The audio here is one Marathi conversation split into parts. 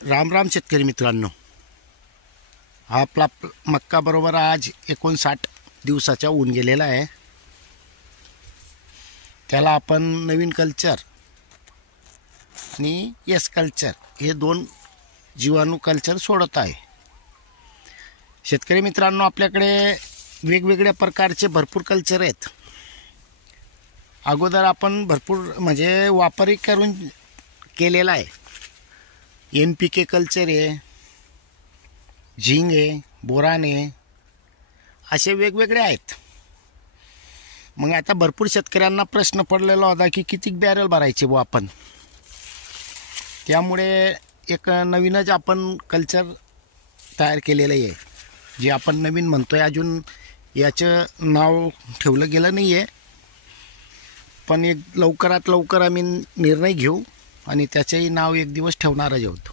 राम राम शेतकरी मित्रांनो, हा आपला मक्का बरोबर आज 59 दिवसाचा होऊन गेलेला आहे. त्याला आपण नवीन कल्चर आणि एस कल्चर हे दोन जीवाणू कल्चर सोडत आहे. शेतकरी मित्रांनो, आपल्याकडे वेगवेगळ्या प्रकारचे भरपूर कल्चर आहेत. अगोदर आपण भरपूर म्हणजे वापर करून केलेला आहे. NPK कल्चर आहे, झिंक आहे, बोरान आहे, असे वेगवेगळे आहेत. मग आता भरपूर शेतकऱ्यांना प्रश्न पडलेला होता की किती बॅरल भरायचे बुवा आपण. त्यामुळे एक नवीनच आपण कल्चर तयार केलेलं आहे, जे आपण नवीन म्हणतोय. अजून याचं नाव ठेवलं गेलं नाही आहे, पण एक लवकरात लवकर आम्ही निर्णय घेऊ आणि त्याचंही नाव एक दिवस ठेवणारच होतो.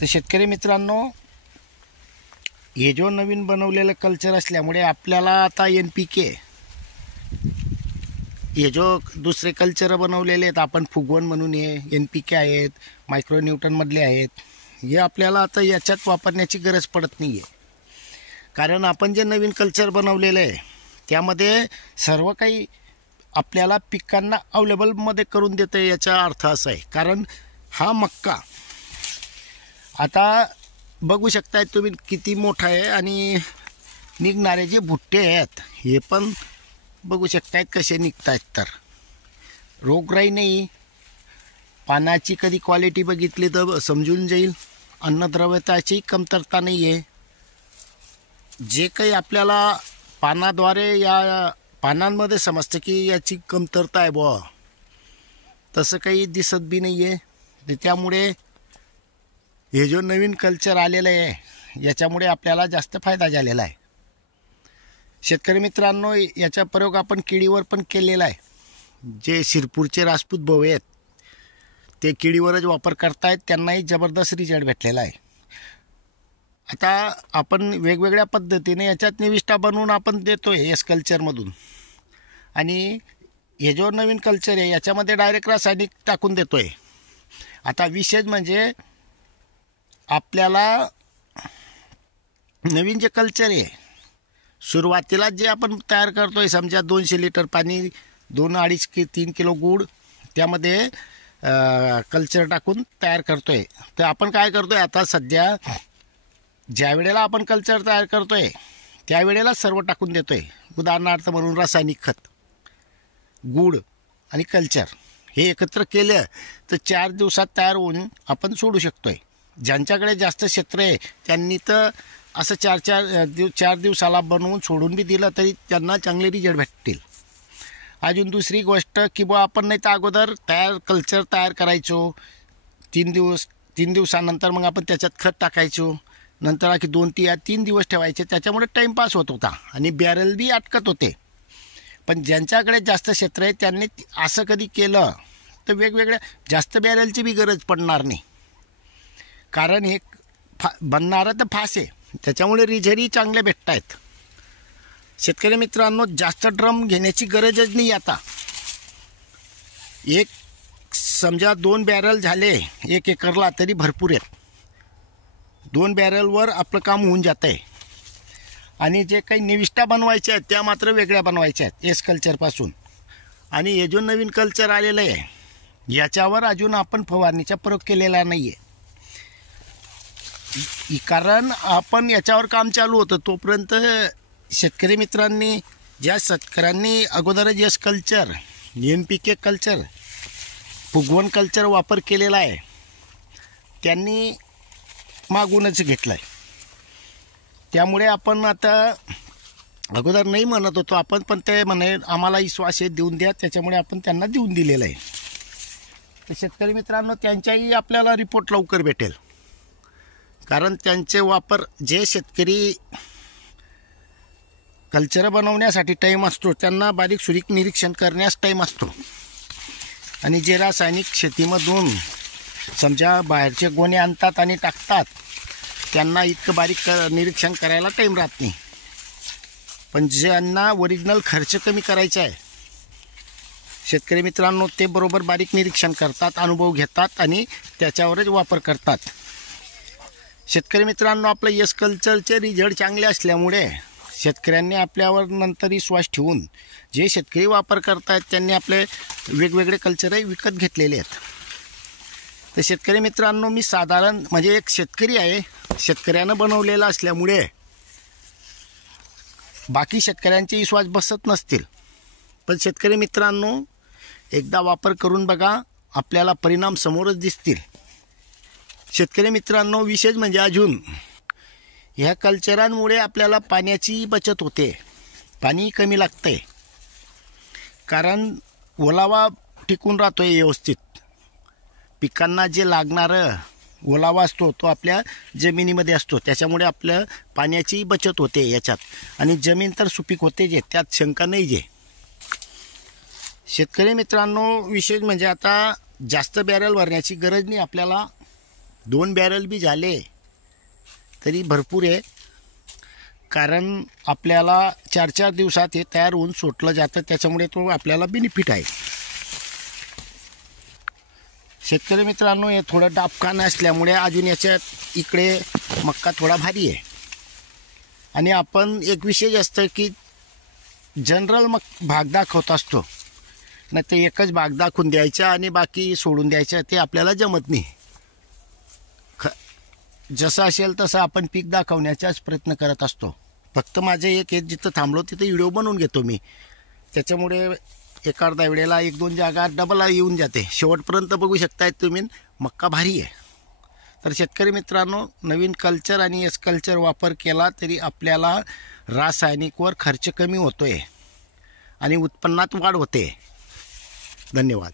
तर शेतकरी मित्रांनो, हे जो नवीन बनवलेलं कल्चर असल्यामुळे आपल्याला आता NPK हे जो दुसरे कल्चर बनवलेले आहेत, आपण फुगवण म्हणून हे NPK आहेत, मायक्रोन्यूटनमधले आहेत, हे आपल्याला आता याच्यात वापरण्याची गरज पडत नाही आहे. कारण आपण जे नवीन कल्चर बनवलेलं आहे त्यामध्ये सर्व काही आपल्याला पिकांना अवेलेबलमध्ये करून देतं. याचा अर्थ असा आहे, कारण हा मक्का आता बघू शकताय तुम्ही किती मोठा आहे आणि निघणारे जे भुट्टे आहेत हे पण बघू शकतायत कसे निघत आहेत. तर रोगराई नाही, पानाची कधी क्वालिटी बघितली तर समजून जाईल. अन्नद्रव्यताची कमतरता नाही आहे. जे काही आपल्याला पानाद्वारे या पानांमध्ये समजतं की याची कमतरता आहे बुवा, तसं काही दिसत बी नाही आहे. त्यामुळे हे जो नवीन कल्चर आलेलं आहे याच्यामुळे आपल्याला जास्त फायदा झालेला आहे. शेतकरी मित्रांनो, याचा प्रयोग आपण केळीवर पण केलेला आहे. जे शिरपूरचे राजपूत भाऊ आहेत ते केळीवरच वापर करतायत, त्यांनाही जबरदस्त रिझल्ट भेटलेला आहे. आता आपण वेगवेगळ्या पद्धतीने याच्यात निविष्ठा बनवून आपण देतो आहे एस कल्चरमधून. आणि हे जो नवीन कल्चर आहे याच्यामध्ये डायरेक्ट रासायनिक टाकून देतो आहे. आता विशेष म्हणजे आपल्याला नवीन जे कल्चर आहे, सुरुवातीला जे आपण तयार करतो आहे, समजा 200 लिटर पाणी, 2-2.5-3 किलो गूळ, त्यामध्ये कल्चर टाकून तयार करतो आहे. तर आपण काय करतो आहे, आता सध्या ज्या वेळेला आपण कल्चर तयार करतो आहे त्यावेळेला सर्व टाकून देतो आहे. उदाहरणार्थ म्हणून रासायनिक खत, गूळ आणि कल्चर हे एकत्र केलं तर 4 दिवसात तयार होऊन आपण सोडू शकतो आहे. ज्यांच्याकडे जास्त क्षेत्र आहे त्यांनी तर असं 4 दिवसाला बनवून सोडून बी दिलं तरी त्यांना चांगले रिझल्ट भेटतील. अजून दुसरी गोष्ट की बुवा, आपण नाही तर अगोदर कल्चर तयार करायचो 3 दिवसानंतर मग आपण त्याच्यात खत टाकायचो, नंतर आणखी 2-3 दिवस ठेवायचे. त्याच्यामुळे टाईमपास होत होता आणि बॅरल बी अटकत होते. पण ज्यांच्याकडे जास्त क्षेत्र आहे त्यांनी असं कधी केलं तर वेगवेगळ्या जास्त बॅरलची बी गरज पडणार नाही. कारण हे बनणारं तर फास आहे, त्याच्यामुळे रिझल्टही चांगले भेटत आहेत. शेतकरी मित्रांनो, जास्त ड्रम घेण्याची गरजच नाही. आता एक समजा 2 बॅरल झाले 1 एकरला तरी भरपूर आहेत. 2 बॅरलवर आपलं काम होऊन जातं आहे. आणि जे काही निविष्ठा बनवायच्या आहेत त्या मात्र वेगळ्या बनवायच्या आहेत एस कल्चरपासून. आणि हे जो नवीन कल्चर आलेलं आहे याच्यावर अजून आपण फवारणीचा प्रयोग केलेला नाही आहे. कारण आपण याच्यावर काम चालू होतं तोपर्यंत शेतकरी मित्रांनी, ज्या शेतकऱ्यांनी अगोदरच एस कल्चर, NPK कल्चर, फुगवण कल्चर वापर केलेला आहे त्यांनी मागूनच घेतला आहे. त्यामुळे आपण आता अगोदर नाही म्हणत होतो आपण, पण ते म्हणे आम्हाला विश्वास आहे देऊन द्या, त्याच्यामुळे आपण त्यांना देऊन दिलेलं आहे. तर शेतकरी मित्रांनो, त्यांच्याही आपल्याला रिपोर्ट लवकर भेटेल. कारण त्यांचे वापर, जे शेतकरी कल्चर बनवण्यासाठी टाईम असतो त्यांना बारीक सुरीक निरीक्षण करण्यास टाईम असतो. आणि जे रासायनिक शेतीमधून समजा बाहेरचे गोणे आणतात आणि टाकतात त्यांना इतकं बारीक निरीक्षण करायला टाईम राहत नाही. पण ज्यांना ओरिजिनल खर्च कमी करायचा आहे शेतकरी मित्रांनो ते बरोबर बारीक निरीक्षण करतात, अनुभव घेतात आणि त्याच्यावरच वापर करतात. शेतकरी मित्रांनो आपलं यस कल्चरचे रिझल्ट चांगले असल्यामुळे शेतकऱ्यांनी आपल्यावर नंतर विश्वास ठेवून जे शेतकरी वापर करतायत त्यांनी आपले वेगवेगळे कल्चरही विकत घेतलेले आहेत. तर शेतकरी मित्रांनो मी साधारण म्हणजे एक शेतकरी आहे, शेतकऱ्यानं बनवलेलं असल्यामुळे बाकी शेतकऱ्यांचे विश्वास बसत नसतील, पण शेतकरी मित्रांनो एकदा वापर करून बघा, आपल्याला परिणाम समोरच दिसतील. शेतकरी मित्रांनो विशेष म्हणजे अजून ह्या कल्चरांमुळे आपल्याला पाण्याची बचत होते, पाणी कमी लागतंय, कारण ओलावा टिकून राहतोय व्यवस्थित. पिकांना जे लागणारं ओलावा असतो तो आपल्या जमिनीमध्ये असतो, त्याच्यामुळे आपल्या पाण्याची बचत होते याच्यात, आणि जमीन तर सुपीक होते जे, त्यात शंका नाही जे. शेतकरी मित्रांनो विशेष म्हणजे आता जास्त बॅरल भरण्याची गरज नाही आपल्याला, 2 बॅरल बी झाले तरी भरपूर आहे, कारण आपल्याला 4-4 दिवसात हे तयार होऊन सोडलं जातं, त्याच्यामुळे तो आपल्याला बेनिफिट आहे. शेतकरी मित्रांनो हे थोडं डापकान असल्यामुळे अजून याच्यात इकडे मक्का थोडा भारी आहे. आणि आपण एक विशेष असतं की जनरल भाग दाखवत असतो, नाही तर एकच भाग दाखवून द्यायचा आणि बाकी सोडून द्यायचं, ते आपल्याला जमत नाही. जसं असेल तसं आपण पीक दाखवण्याचाच प्रयत्न करत असतो. फक्त माझे एक जिथं थांबलो तिथं व्हिडिओ बनवून घेतो मी, त्याच्यामुळे एखाद्या वेळेला 1-2 जागा डबल येऊन जाते. शेवटपर्यंत बघू शकताय तुम्ही, मक्का भारी आहे. तर शेतकरी मित्रांनो नवीन कल्चर आणि एस कल्चर वापर केला तरी आपल्याला रासायनिकवर खर्च कमी होतोय आणि उत्पन्नात वाढ होते. धन्यवाद.